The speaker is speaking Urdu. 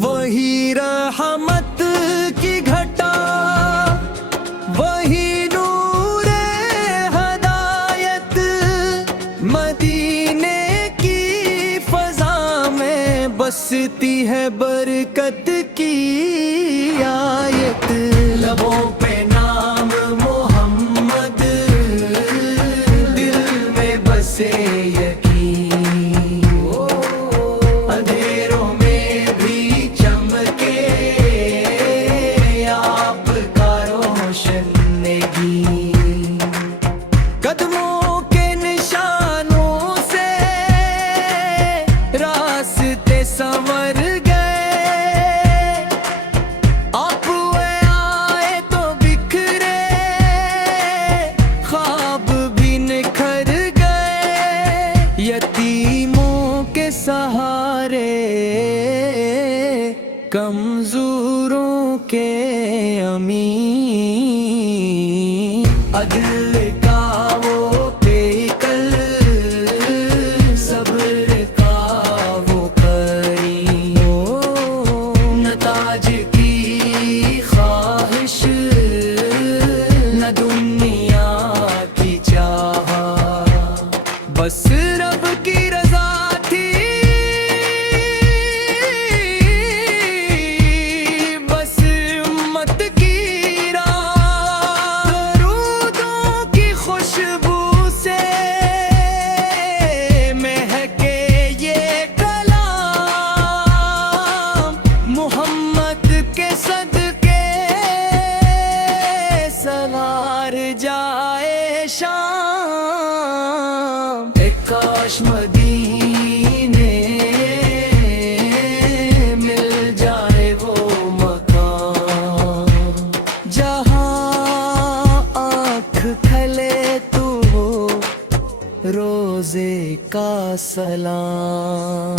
وہی رحمت کی گھٹا، وہی نور ہدایت، مدینے کی فضا میں بستی ہے برکت کی آیت۔ لبوں پہ نام محمد، دل میں بسے یقین، اندھیروں میں بھی چمکے آپ کا روشنگی، قدموں کے نشانوں سے راستے سنور گئے، آپ آئے تو بکھرے خواب بھی نکھر گئے، یتیموں کے سہارے کمزوروں کے امین، عدل کا وہ پیکل، صبر کا وہ کریم، نہ تاج کی خواہش نہ دنیا کی چاہت، بس رب کی رضا تھی، بس امت کی راہ، درودوں کی خوشبو سے مہکے یہ کلام، محمد کے صدقے سنوار جائے شام، کاش مدینے مل جائے وہ مکان، جہاں آنکھ کھلے تو ہو روزے کا سلام۔